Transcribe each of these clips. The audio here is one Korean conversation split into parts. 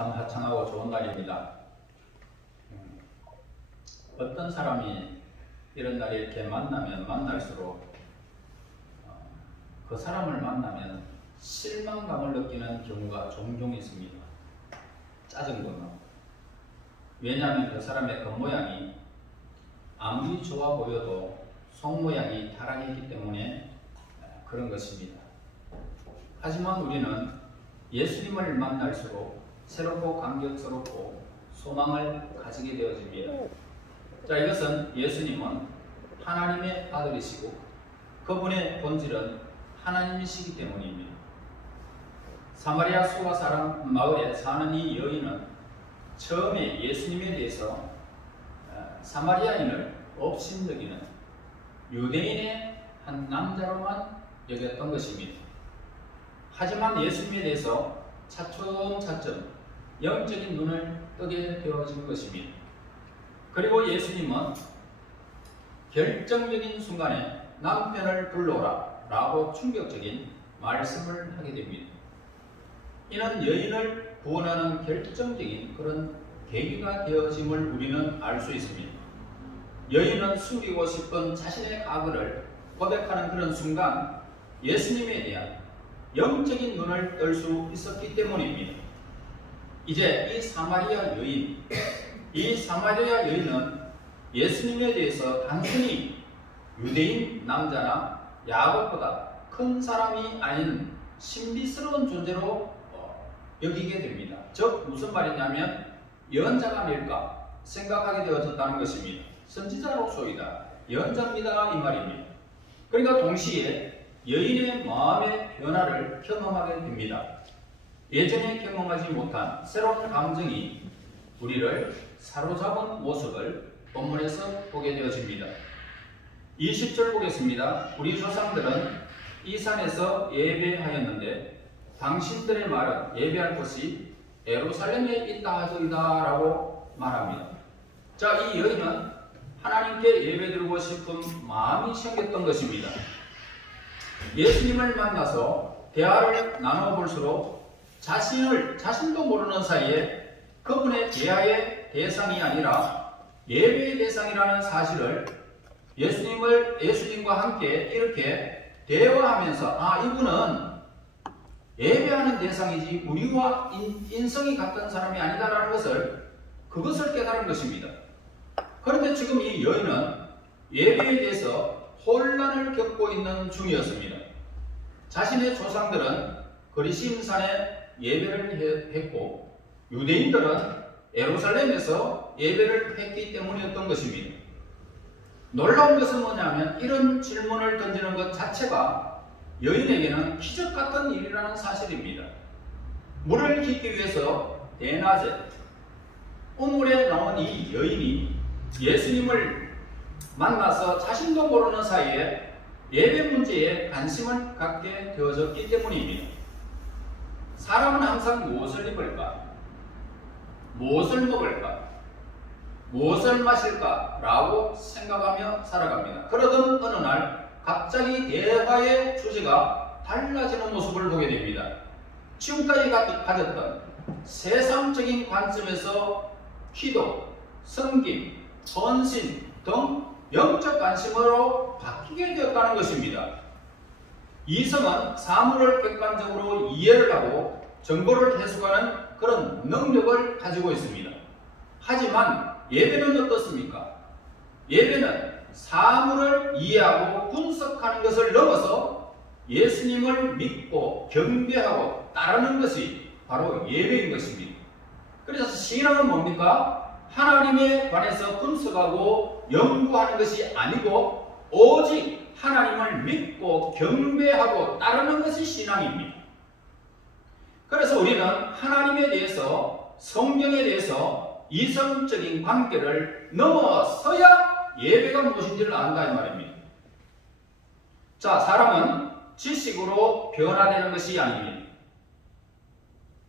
참 화창하고 좋은 날입니다. 어떤 사람이 이런 날에 이렇게 만나면 만날수록 그 사람을 만나면 실망감을 느끼는 경우가 종종 있습니다. 짜증도 나고. 왜냐하면 그 사람의 겉모양이 아무리 좋아 보여도 속모양이 타락했기 때문에 그런 것입니다. 하지만 우리는 예수님을 만날수록 새롭고 감격스럽고 소망을 가지게 되어집니다. 자, 이것은 예수님은 하나님의 아들이시고 그분의 본질은 하나님이시기 때문입니다. 사마리아 수가 사람 마을에 사는 이 여인은 처음에 예수님에 대해서 사마리아인을 업신여기는 유대인의 한 남자로만 여겼던 것입니다. 하지만 예수님에 대해서 차츰차츰 영적인 눈을 뜨게 되어진 것입니다. 그리고 예수님은 결정적인 순간에 남편을 불러오라 라고 충격적인 말씀을 하게 됩니다. 이는 여인을 구원하는 결정적인 그런 계기가 되어짐을 우리는 알 수 있습니다. 여인은 숨기고 싶은 자신의 과거를 고백하는 그런 순간 예수님에 대한 영적인 눈을 뜰 수 있었기 때문입니다. 이제 이 사마리아 여인은 예수님에 대해서 단순히 유대인 남자나 야곱보다 큰 사람이 아닌 신비스러운 존재로 여기게 됩니다. 즉 무슨 말이냐면 예언자가 아닐까 생각하게 되어졌다는 것입니다. 선지자로서이다, 예언자입니다 이 말입니다. 그러니까 동시에 여인의 마음의 변화를 경험하게 됩니다. 예전에 경험하지 못한 새로운 감정이 우리를 사로잡은 모습을 본문에서 보게 되어집니다. 20절 보겠습니다. 우리 조상들은 이 산에서 예배하였는데 당신들의 말은 예배할 곳이 예루살렘에 있다 하더이다 라고 말합니다. 자, 이 여인은 하나님께 예배드리고 싶은 마음이 생겼던 것입니다. 예수님을 만나서 대화를 나눠볼수록 자신도 모르는 사이에 그분의 대화의 대상이 아니라 예배의 대상이라는 사실을 예수님과 함께 이렇게 대화하면서 이분은 예배하는 대상이지 우리와 인성이 같은 사람이 아니다라는 그것을 깨달은 것입니다. 그런데 지금 이 여인은 예배에 대해서 혼란을 겪고 있는 중이었습니다. 자신의 조상들은 그리심산에 예배를 했고 유대인들은 예루살렘에서 예배를 했기 때문이었던 것입니다. 놀라운 것은 뭐냐면 이런 질문을 던지는 것 자체가 여인에게는 기적 같은 일이라는 사실입니다. 물을 깃기 위해서 대낮에 우물에 나온 이 여인이 예수님을 만나서 자신도 모르는 사이에 예배 문제에 관심을 갖게 되어졌기 때문입니다. 사람은 항상 무엇을 입을까? 무엇을 먹을까? 무엇을 마실까? 라고 생각하며 살아갑니다. 그러던 어느 날 갑자기 대화의 주제가 달라지는 모습을 보게 됩니다. 지금까지 가졌던 세상적인 관점에서 기도, 성김, 헌신 등 영적 관심으로 바뀌게 되었다는 것입니다. 이성은 사물을 객관적으로 이해를 하고 정보를 해석하는 그런 능력을 가지고 있습니다. 하지만 예배는 어떻습니까? 예배는 사물을 이해하고 분석하는 것을 넘어서 예수님을 믿고 경배하고 따르는 것이 바로 예배인 것입니다. 그래서 신앙은 뭡니까? 하나님에 관해서 분석하고 연구하는 것이 아니고 오직 하나님을 믿고 경배하고 따르는 것이 신앙입니다. 그래서 우리는 하나님에 대해서 성경에 대해서 이성적인 관계를 넘어서야 예배가 무엇인지를 안다 이 말입니다. 자, 사람은 지식으로 변화되는 것이 아닙니다.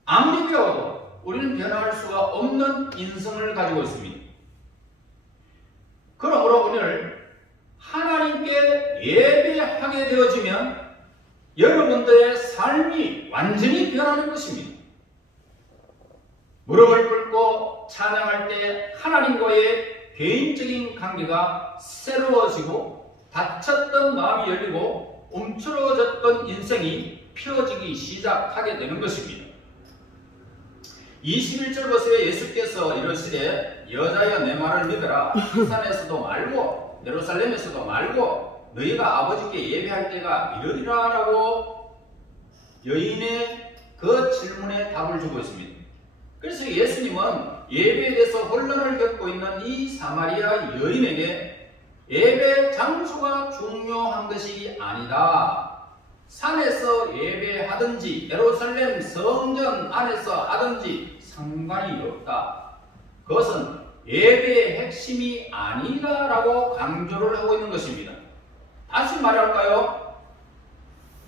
아무리 배워도 우리는 변화할 수가 없는 인성을 가지고 있습니다. 그러므로 오늘 하나님께 예배하게 되어지면 여러분들의 삶이 완전히 변하는 것입니다. 무릎을 꿇고 찬양할 때 하나님과의 개인적인 관계가 새로워지고 닫혔던 마음이 열리고 움츠러졌던 인생이 펴지기 시작하게 되는 것입니다. 21절 보세요. 예수께서 이르시되 여자여 내 말을 믿어라. 이 산에서도 말고 예루살렘에서도 말고 너희가 아버지께 예배할 때가 이르리라 라고 여인의 그 질문에 답을 주고 있습니다. 그래서 예수님은 예배에 대해서 혼란을 겪고 있는 이 사마리아 여인에게 예배 장소가 중요한 것이 아니다. 산에서 예배하든지 예루살렘 성전 안에서 하든지 상관이 없다. 그것은 예배의 핵심이 아니다 라고 강조를 하고 있는 것입니다. 다시 말할까요?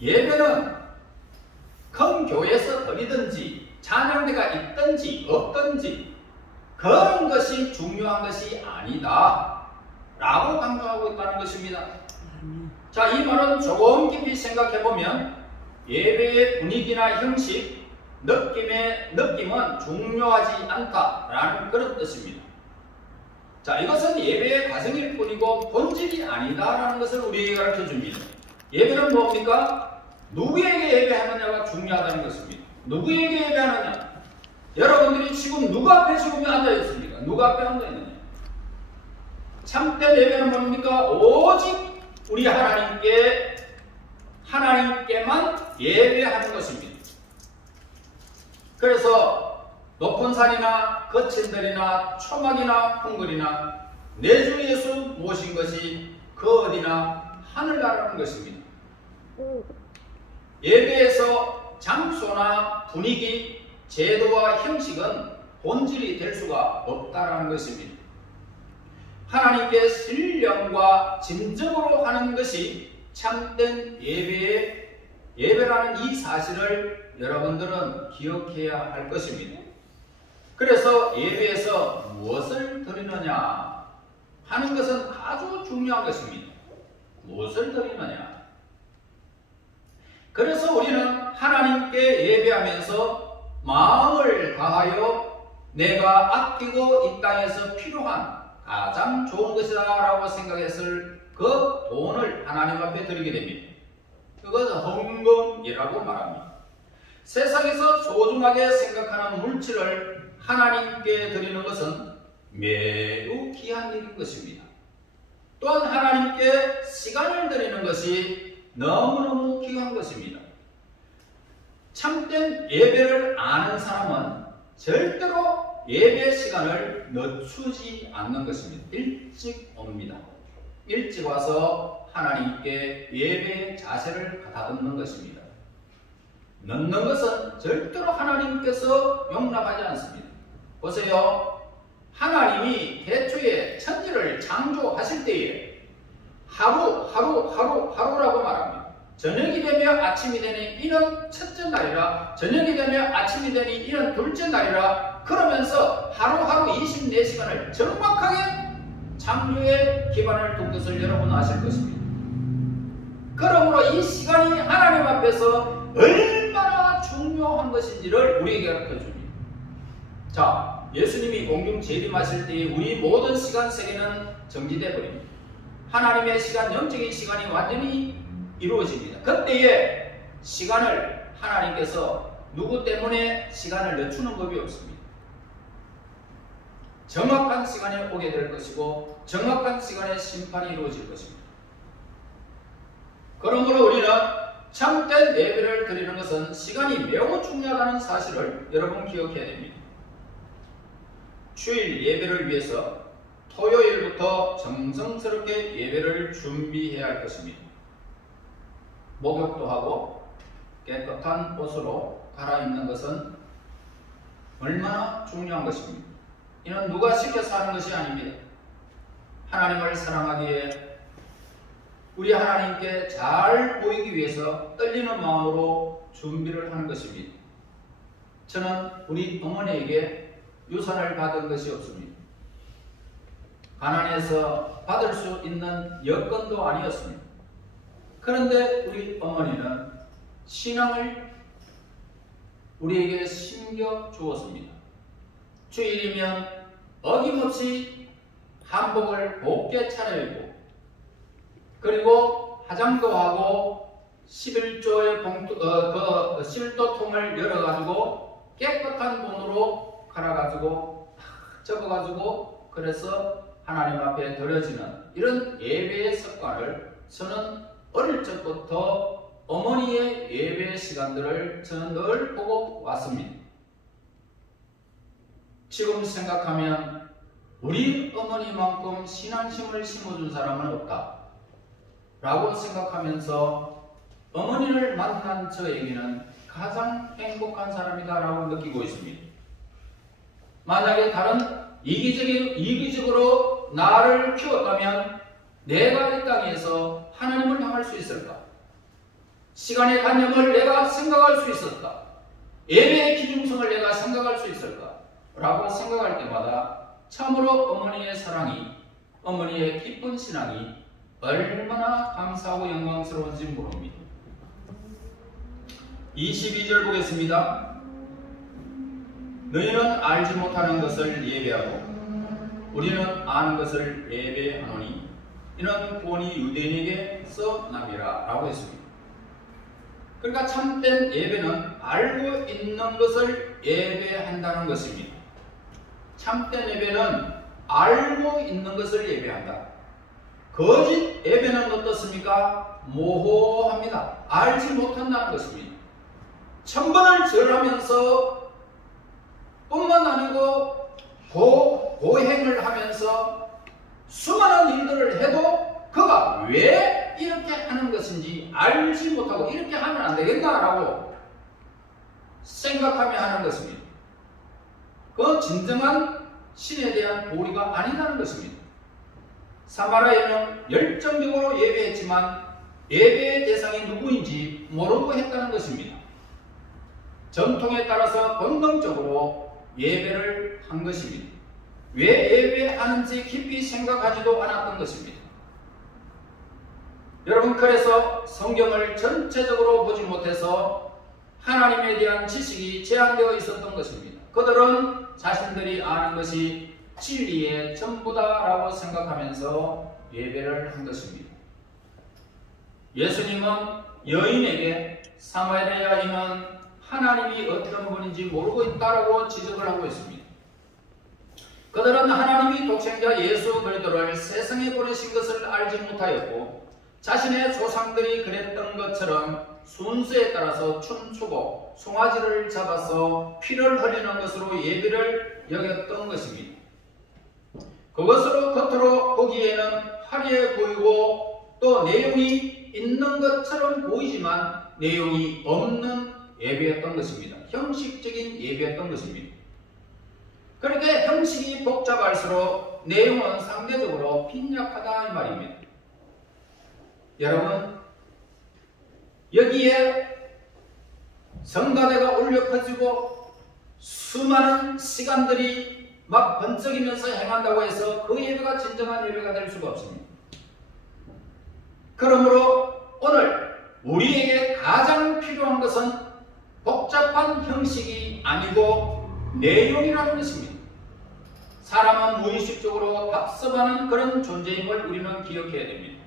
예배는 큰 교회에서 드리든지 찬양대가 있든지 없든지 그런 것이 중요한 것이 아니다 라고 강조하고 있다는 것입니다. 자, 이 말은 조금 깊이 생각해보면 예배의 분위기나 형식, 느낌은 중요하지 않다라는 그런 뜻입니다. 자, 이것은 예배의 과정일 뿐이고 본질이 아니다라는 것을 우리에게 가르쳐줍니다. 예배는 뭡니까? 누구에게 예배하느냐가 중요하다는 것입니다. 누구에게 예배하느냐? 여러분들이 지금 누구 앞에 지금 앉아있습니까? 누구 앞에 앉아있느냐? 참된 예배는 뭡니까? 오직 우리 하나님께만 예배하는 것입니다. 그래서 높은 산이나 거친 들이나 초막이나 풍굴이나 내 주 예수 모신 것이 그 어디나 하늘나라는 것입니다. 예배에서 장소나 분위기, 제도와 형식은 본질이 될 수가 없다라는 것입니다. 하나님께 신령과 진정으로 하는 것이 참된 예배라는 이 사실을 여러분들은 기억해야 할 것입니다. 그래서 예배에서 무엇을 드리느냐 하는 것은 아주 중요한 것입니다. 무엇을 드리느냐. 그래서 우리는 하나님께 예배하면서 마음을 다하여 내가 아끼고 이 땅에서 필요한 가장 좋은 것이다 라고 생각했을 그 돈을 하나님 앞에 드리게 됩니다. 그것은 헌금이라고 말합니다. 세상에서 소중하게 생각하는 물질을 하나님께 드리는 것은 매우 귀한 일인 것입니다. 또한 하나님께 시간을 드리는 것이 너무너무 귀한 것입니다. 참된 예배를 아는 사람은 절대로 예배 시간을 늦추지 않는 것입니다. 일찍 옵니다. 일찍 와서 하나님께 예배의 자세를 가다듬는 것입니다. 늦는 것은 절대로 하나님께서 용납하지 않습니다. 보세요. 하나님이 태초에 천지를 창조하실 때에 하루라고 말합니다. 저녁이 되면 아침이 되니 이는 첫째 날이라, 저녁이 되면 아침이 되니 이는 둘째 날이라, 그러면서 하루하루 24시간을 정확하게 창조의 기반을 둔 것을 여러분 아실 것입니다. 그러므로 이 시간이 하나님 앞에서 얼마나 중요한 것인지를 우리에게 가르쳐줍니다. 자, 예수님이 공중 재림하실 때 우리 모든 시간 세계는 정지되어 버립니다. 하나님의 시간, 영적인 시간이 완전히 이루어집니다. 그때에 시간을 하나님께서 누구 때문에 시간을 늦추는 법이 없습니다. 정확한 시간에 오게 될 것이고 정확한 시간에 심판이 이루어질 것입니다. 그러므로 우리는 참된 예배를 드리는 것은 시간이 매우 중요하다는 사실을 여러분 기억해야 됩니다. 주일 예배를 위해서 토요일부터 정성스럽게 예배를 준비해야 할 것입니다. 목욕도 하고 깨끗한 옷으로 갈아입는 것은 얼마나 중요한 것입니다. 이는 누가 시켜서 하는 것이 아닙니다. 하나님을 사랑하기에 우리 하나님께 잘 보이기 위해서 떨리는 마음으로 준비를 하는 것입니다. 저는 우리 어머니에게 유산을 받은 것이 없습니다. 가난해서 받을 수 있는 여건도 아니었습니다. 그런데 우리 어머니는 신앙을 우리에게 심겨 주었습니다. 주일이면 어김없이 한복을 곱게 차려입고 그리고 화장도 하고 11조의 봉투, 11도통을 열어가지고 깨끗한 돈으로 갈아가지고 접어가지고 그래서 하나님 앞에 드려지는 이런 예배의 습관을 저는 어릴 적부터 어머니의 예배 시간들을 저는 늘 보고 왔습니다. 지금 생각하면 우리 어머니만큼 신앙심을 심어준 사람은 없다 라고 생각하면서 어머니를 만난 저에게는 가장 행복한 사람이다 라고 느끼고 있습니다. 만약에 다른 이기적으로 나를 키웠다면 내가 이 땅에서 하나님을 향할 수 있을까? 시간의 관념을 내가 생각할 수 있을까? 예배의 기중성을 내가 생각할 수 있을까? 라고 생각할 때마다 참으로 어머니의 사랑이, 어머니의 깊은 신앙이 얼마나 감사하고 영광스러운지 모릅니다. 22절 보겠습니다. 너희는 알지 못하는 것을 예배하고 우리는 아는 것을 예배하노니 이는 구원이 유대인에게서 남이라 라고 했습니다. 그러니까 참된 예배는 알고 있는 것을 예배한다는 것입니다. 참된 예배는 알고 있는 것을 예배한다. 거짓 예배는 어떻습니까? 모호합니다. 알지 못한다는 것입니다. 천번을 절하면서 뿐만 아니고 고행을 하면서 수많은 일들을 해도 그가 왜 이렇게 하는 것인지 알지 못하고 이렇게 하면 안 되겠나라고 생각하며 하는 것입니다. 그건 진정한 신에 대한 도리가 아니라는 것입니다. 사마리아인은 열정적으로 예배했지만 예배의 대상이 누구인지 모르고 했다는 것입니다. 전통에 따라서 본능적으로 예배를 한 것입니다. 왜 예배하는지 깊이 생각하지도 않았던 것입니다. 여러분, 그래서 성경을 전체적으로 보지 못해서 하나님에 대한 지식이 제한되어 있었던 것입니다. 그들은 자신들이 아는 것이 진리의 전부다라고 생각하면서 예배를 한 것입니다. 예수님은 여인에게 사마리아인은 하나님이 어떤 분인지 모르고 있다라고 지적을 하고 있습니다. 그들은 하나님이 독생자 예수 그리스도를 세상에 보내신 것을 알지 못하였고 자신의 조상들이 그랬던 것처럼 순수에 따라서 춤추고 송아지를 잡아서 피를 흘리는 것으로 예배를 여겼던 것입니다. 그것으로 겉으로 보기에는 화려해 보이고 또 내용이 있는 것처럼 보이지만 내용이 없는 예배였던 것입니다. 형식적인 예배였던 것입니다. 그렇게 형식이 복잡할수록 내용은 상대적으로 빈약하다 이 말입니다. 여러분, 여기에 성가대가 울려 퍼지고 수많은 시간들이 막 번쩍이면서 행한다고 해서 그 예배가 진정한 예배가 될 수가 없습니다. 그러므로 오늘 우리에게 가장 필요한 것은 복잡한 형식이 아니고 내용이라는 것입니다. 사람은 무의식적으로 답습하는 그런 존재임을 우리는 기억해야 됩니다.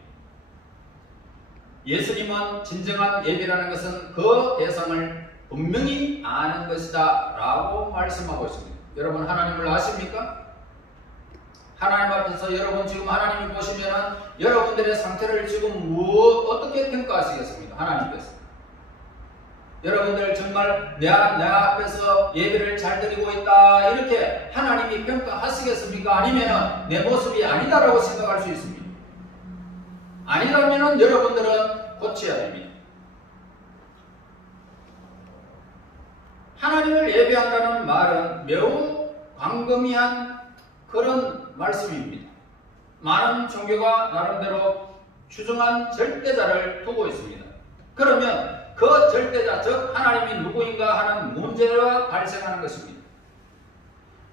예수님은 진정한 예배라는 것은 그 대상을 분명히 아는 것이다 라고 말씀하고 있습니다. 여러분, 하나님을 아십니까? 하나님 앞에서 여러분 지금 하나님을 보시면 여러분들의 상태를 지금 어떻게 평가하시겠습니까? 하나님께서 여러분들 정말 내 앞에서 예배를 잘 드리고 있다 이렇게 하나님이 평가하시겠습니까? 아니면 내 모습이 아니다라고 생각할 수 있습니다. 아니라면 여러분들은 고쳐야 됩니다. 하나님을 예배한다는 말은 매우 광범위한 그런 말씀입니다. 많은 종교가 나름대로 추정한 절대자를 두고 있습니다. 그러면 그 절대자, 즉 하나님이 누구인가 하는 문제가 발생하는 것입니다.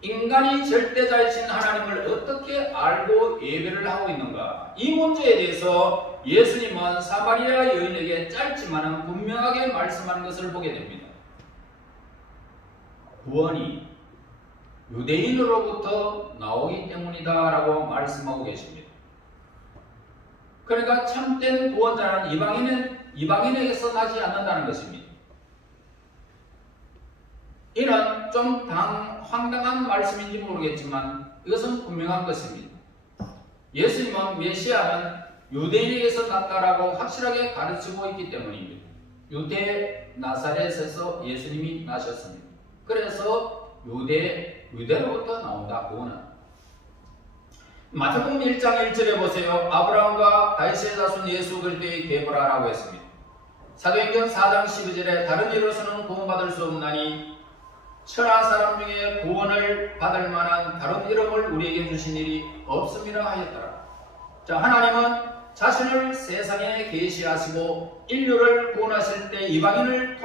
인간이 절대자이신 하나님을 어떻게 알고 예배를 하고 있는가? 이 문제에 대해서 예수님은 사마리아 여인에게 짧지만 분명하게 말씀하는 것을 보게 됩니다. 구원이 유대인으로부터 나오기 때문이다 라고 말씀하고 계십니다. 그러니까 참된 구원자는 이방인에게서 나지 않는다는 것입니다. 이는 좀 황당한 말씀인지 모르겠지만 이것은 분명한 것입니다. 예수님은 메시아는 유대인에게서 났다라고 확실하게 가르치고 있기 때문입니다. 유대 나사렛에서 예수님이 나셨습니다. 그래서 유대로부터 나온다. 구원은 마태복음 1장 1절에 보세요. 아브라함과 다윗의 자손 예수 그리스도의 계보라라고 했습니다. 사도행전 4장 12절에 다른 이로서는 구원받을 수 없나니 천하 사람 중에 구원을 받을 만한 다른 이름을 우리에게 주신 일이 없음이라 하였더라. 자, 하나님은 자신을 세상에 계시하시고 인류를 구원하실 때 이방인을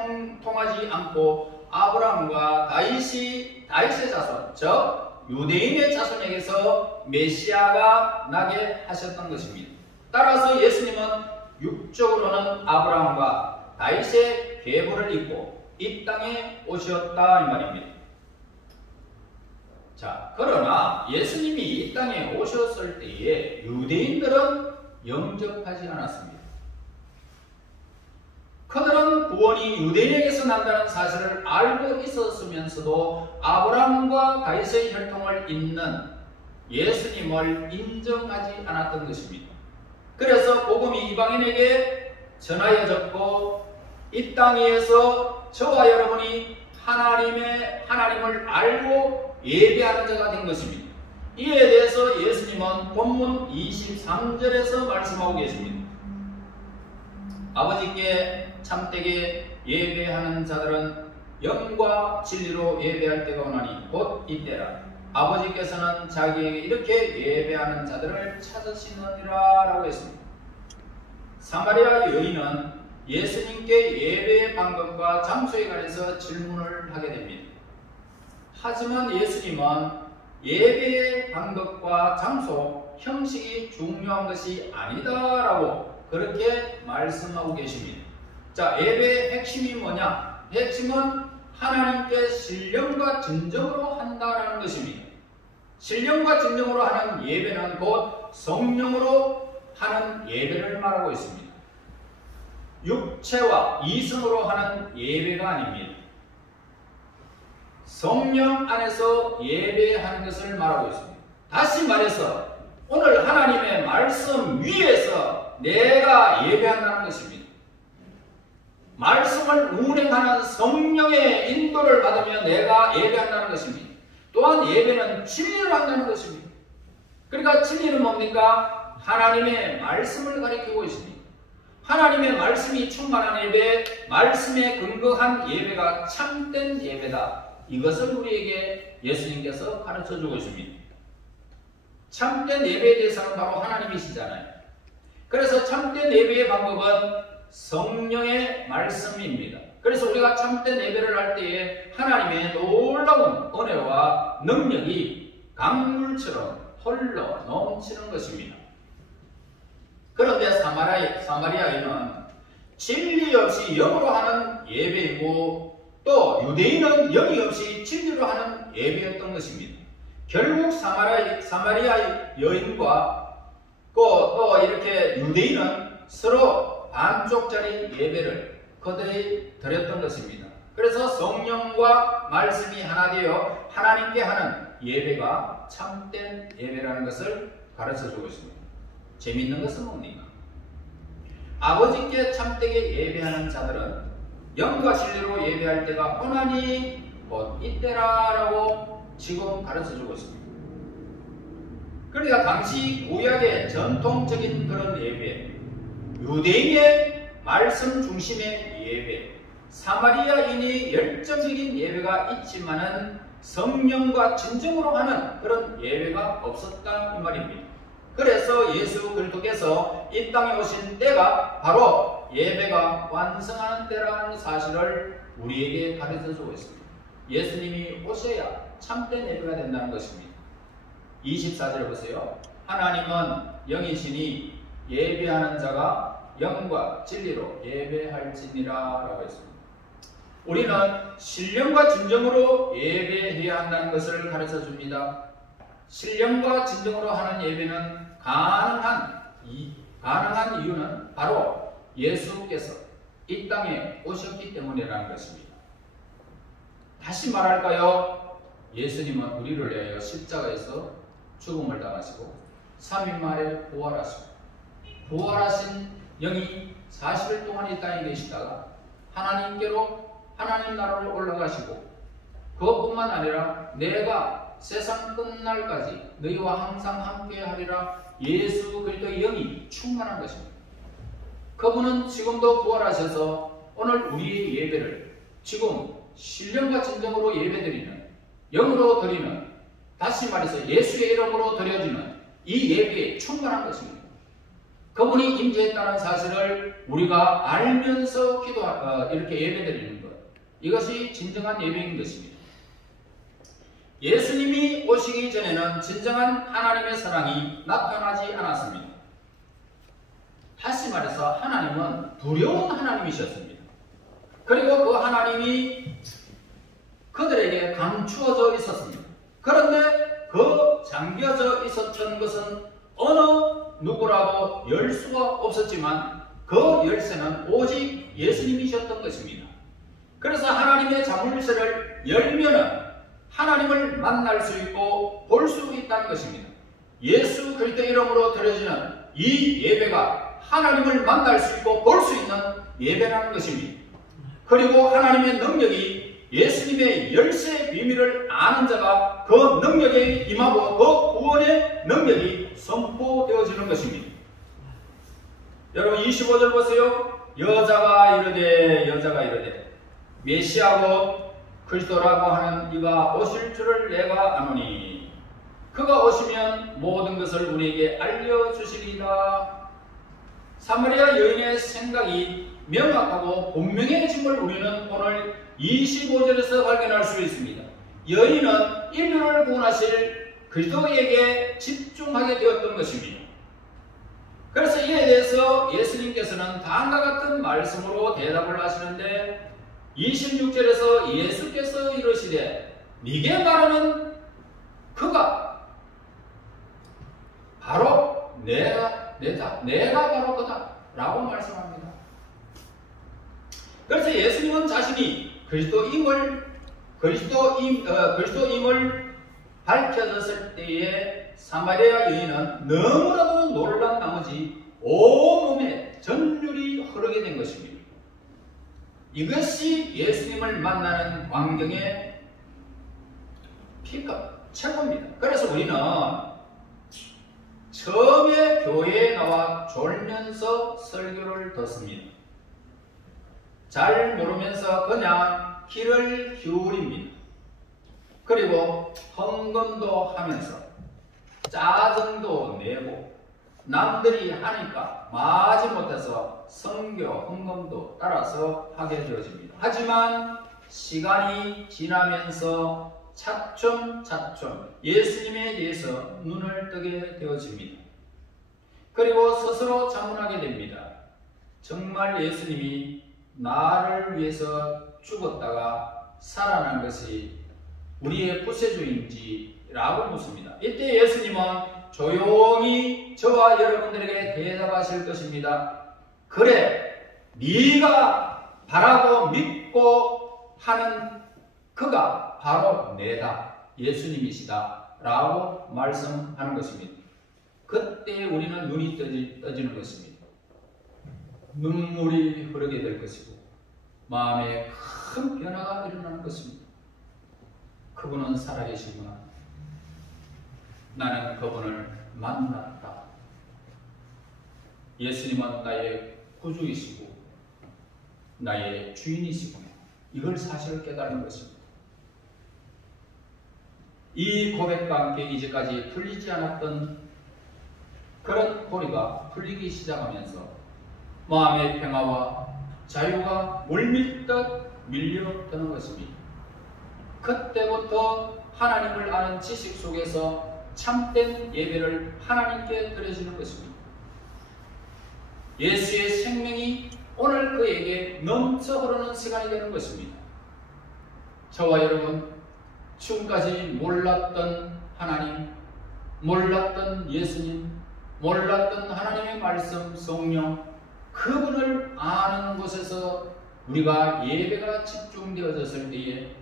통하지 않고 아브라함과 다윗의 자손, 즉 유대인의 자손에게서 메시아가 나게 하셨던 것입니다. 따라서 예수님은 육적으로는 아브라함과 다윗의 계보를 잇고 이 땅에 오셨다 이 말입니다. 자, 그러나 예수님이 이 땅에 오셨을 때에 유대인들은 영접하지 않았습니다. 그들은 구원이 유대인에게서 난다는 사실을 알고 있었으면서도 아브라함과 다윗의 혈통을 잇는 예수님을 인정하지 않았던 것입니다. 그래서 복음이 이방인에게 전하여졌고 이 땅 위에서 저와 여러분이 하나님을 알고 예배하는 자가 된 것입니다. 이에 대해서 예수님은 본문 23절에서 말씀하고 계십니다. 아버지께 참되게 예배하는 자들은 영과 진리로 예배할 때가 오나니 곧 이때라. 아버지께서는 자기에게 이렇게 예배하는 자들을 찾으시느니라 라고 했습니다. 사마리아 여인은 예수님께 예배의 방법과 장소에 관해서 질문을 하게 됩니다. 하지만 예수님은 예배의 방법과 장소, 형식이 중요한 것이 아니다라고 그렇게 말씀하고 계십니다. 자, 예배의 핵심이 뭐냐? 핵심은 하나님께 신령과 진정으로 한다라는 것입니다. 신령과 진정으로 하는 예배는 곧 성령으로 하는 예배를 말하고 있습니다. 육체와 이성으로 하는 예배가 아닙니다. 성령 안에서 예배하는 것을 말하고 있습니다. 다시 말해서 오늘 하나님의 말씀 위에서 내가 예배한다는 것입니다. 말씀을 운행하는 성령의 인도를 받으며 내가 예배한다는 것입니다. 또한 예배는 진리를 한다는 것입니다. 그러니까 진리는 뭡니까? 하나님의 말씀을 가리키고 있습니다. 하나님의 말씀이 충만한 예배, 말씀에 근거한 예배가 참된 예배다. 이것을 우리에게 예수님께서 가르쳐주고 있습니다. 참된 예배에 대해서는 바로 하나님이시잖아요. 그래서 참된 예배의 방법은 성령의 말씀입니다. 그래서 우리가 참된 예배를 할 때에 하나님의 놀라운 은혜와 능력이 강물처럼 흘러 넘치는 것입니다. 그런데 사마리아인은 진리 없이 영으로 하는 예배이고 또 유대인은 영이 없이 진리로 하는 예배였던 것입니다. 결국 사마리아 여인과 또 이렇게 유대인은 서로 반쪽짜리 예배를 그들이 드렸던 것입니다. 그래서 성령과 말씀이 하나 되어 하나님께 하는 예배가 참된 예배라는 것을 가르쳐주고 있습니다. 재미있는 것은 뭡니까? 아버지께 참되게 예배하는 자들은 영과 진리로 예배할 때가 오나니 곧 이때라라고 지금 가르쳐주고 있습니다. 그러니까 당시 구약의 전통적인 그런 예배, 유대인의 말씀 중심의 예배, 사마리아인이 열정적인 예배가 있지만은 성령과 진정으로 하는 그런 예배가 없었다 이 말입니다. 그래서 예수 그리스도께서 이 땅에 오신 때가 바로 예배가 완성하는 때라는 사실을 우리에게 가르쳐주고 있습니다. 예수님이 오셔야 참된 예배가 된다는 것입니다. 24절 보세요. 하나님은 영이시니 예배하는 자가 영과 진리로 예배할지니라 라고 했습니다. 우리는 신령과 진정으로 예배해야 한다는 것을 가르쳐 줍니다. 신령과 진정으로 하는 예배는 가능한 이유는 바로 예수께서 이 땅에 오셨기 때문이라는 것입니다. 다시 말할까요? 예수님은 우리를 위하여 십자가에서 죽음을 당하시고 3일 만에 부활하시고 부활하신 영이 40일 동안 이 땅에 계시다가 하나님께로 하나님 나라로 올라가시고 그것뿐만 아니라 내가 세상 끝날까지 너희와 항상 함께 하리라 예수 그리스도의 영이 충만한 것입니다. 그분은 지금도 부활하셔서 오늘 우리의 예배를 지금 신령과 진정으로 예배드리는 영으로 드리는 다시 말해서 예수의 이름으로 드려지는 이 예배에 충만한 것입니다. 그분이 임재했다는 사실을 우리가 알면서 이렇게 예배드리는 것, 이것이 진정한 예배인 것입니다. 예수님이 오시기 전에는 진정한 하나님의 사랑이 나타나지 않았습니다. 다시 말해서 하나님은 두려운 하나님이셨습니다. 그리고 그 하나님이 그들에게 감추어져 있었습니다. 그런데 그 잠겨져 있었던 것은 어느 누구라도 열 수가 없었지만 그 열쇠는 오직 예수님이셨던 것입니다. 그래서 하나님의 자물쇠를 열면은 하나님을 만날 수 있고 볼 수 있다는 것입니다. 예수 그리스도 이름으로 드려지는 이 예배가 하나님을 만날 수 있고 볼 수 있는 예배라는 것입니다. 그리고 하나님의 능력이 예수님의 열쇠의 비밀을 아는 자가 그 능력에 임하고 그 구원의 능력이 선포되어지는 것입니다. 여러분 25절 보세요. 여자가 이르되 메시아고 그리스도라고 하는 이가 오실 줄을 내가 아노니 그가 오시면 모든 것을 우리에게 알려주시리라. 사마리아 여인의 생각이 명확하고 분명해짐을 우리는 오늘 25절에서 발견할 수 있습니다. 여인은 인류를 구원하실 그리스도에게 집중하게 되었던 것입니다. 그래서 이에 대해서 예수님께서는 다음과 같은 말씀으로 대답을 하시는데 26절에서 예수께서 이르시되 네게 말하는 그가 바로 내가 바로 그다 라고 말씀합니다. 그래서 예수님은 자신이 그리스도임을 밝혀졌을 때에 사마리아 여인은 너무나도 놀란 나머지 온몸에 전율이 흐르게 된 것입니다. 이것이 예수님을 만나는 광경의 피크, 최고입니다. 그래서 우리는 처음에 교회에 나와 졸면서 설교를 듣습니다. 잘 모르면서 그냥 귀를 기울입니다. 그리고 헌금도 하면서 짜증도 내고 남들이 하니까 마지못해서 선교, 헌금도 따라서 하게 되어집니다. 하지만 시간이 지나면서 차츰 예수님에 대해서 눈을 뜨게 되어집니다. 그리고 스스로 자문하게 됩니다. 정말 예수님이 나를 위해서 죽었다가 살아난 것이 우리의 구세주인지 라고 묻습니다. 이때 예수님은 조용히 저와 여러분들에게 대답하실 것입니다. 그래, 네가 바라고 믿고 하는 그가 바로 내다, 예수님이시다 라고 말씀하는 것입니다. 그때 우리는 눈이 떠지는 것입니다. 눈물이 흐르게 될 것이고 마음에 큰 변화가 일어나는 것입니다. 그분은 살아계시구나. 나는 그분을 만났다. 예수님은 나의 구주이시고 나의 주인이시구나. 이걸 사실을 깨달은 것입니다. 이 고백과 함께 이제까지 풀리지 않았던 그런 고리가 풀리기 시작하면서 마음의 평화와 자유가 물밀듯 밀려드는 것입니다. 그때부터 하나님을 아는 지식 속에서 참된 예배를 하나님께 드려지는 것입니다. 예수의 생명이 오늘 그에게 넘쳐 흐르는 시간이 되는 것입니다. 저와 여러분, 지금까지 몰랐던 하나님, 몰랐던 예수님, 몰랐던 하나님의 말씀, 성령, 그분을 아는 곳에서 우리가 예배가 집중되어졌을 때에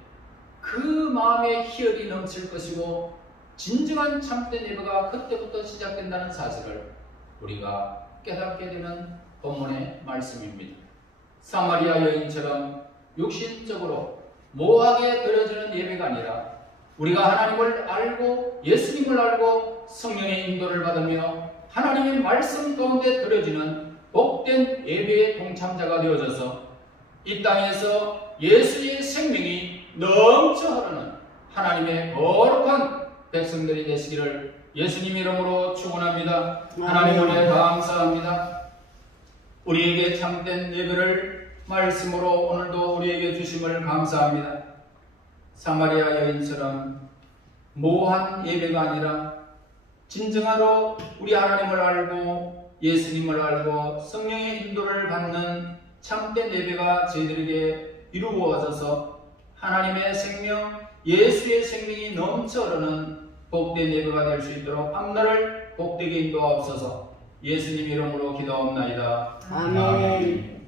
그 마음에 희열이 넘칠 것이고 진정한 참된 예배가 그때부터 시작된다는 사실을 우리가 깨닫게 되는 본문의 말씀입니다. 사마리아 여인처럼 육신적으로 모호하게 드려지는 예배가 아니라 우리가 하나님을 알고 예수님을 알고 성령의 인도를 받으며 하나님의 말씀 가운데 드려지는 복된 예배의 동참자가 되어져서 이 땅에서 예수의 생명이 넘쳐 흐르는 하나님의 거룩한 백성들이 되시기를 예수님 이름으로 축원합니다. 하나님 은혜 감사합니다. 우리에게 참된 예배를 말씀으로 오늘도 우리에게 주심을 감사합니다. 사마리아 여인처럼 모호한 예배가 아니라 진정으로 우리 하나님을 알고 예수님을 알고 성령의 인도를 받는 참된 예배가 저희들에게 이루어져서 하나님의 생명, 예수의 생명이 넘쳐 흐르는 복된 예배가 될 수 있도록 앞날을 복되게 인도하옵소서. 예수님 이름으로 기도하옵나이다. 아멘.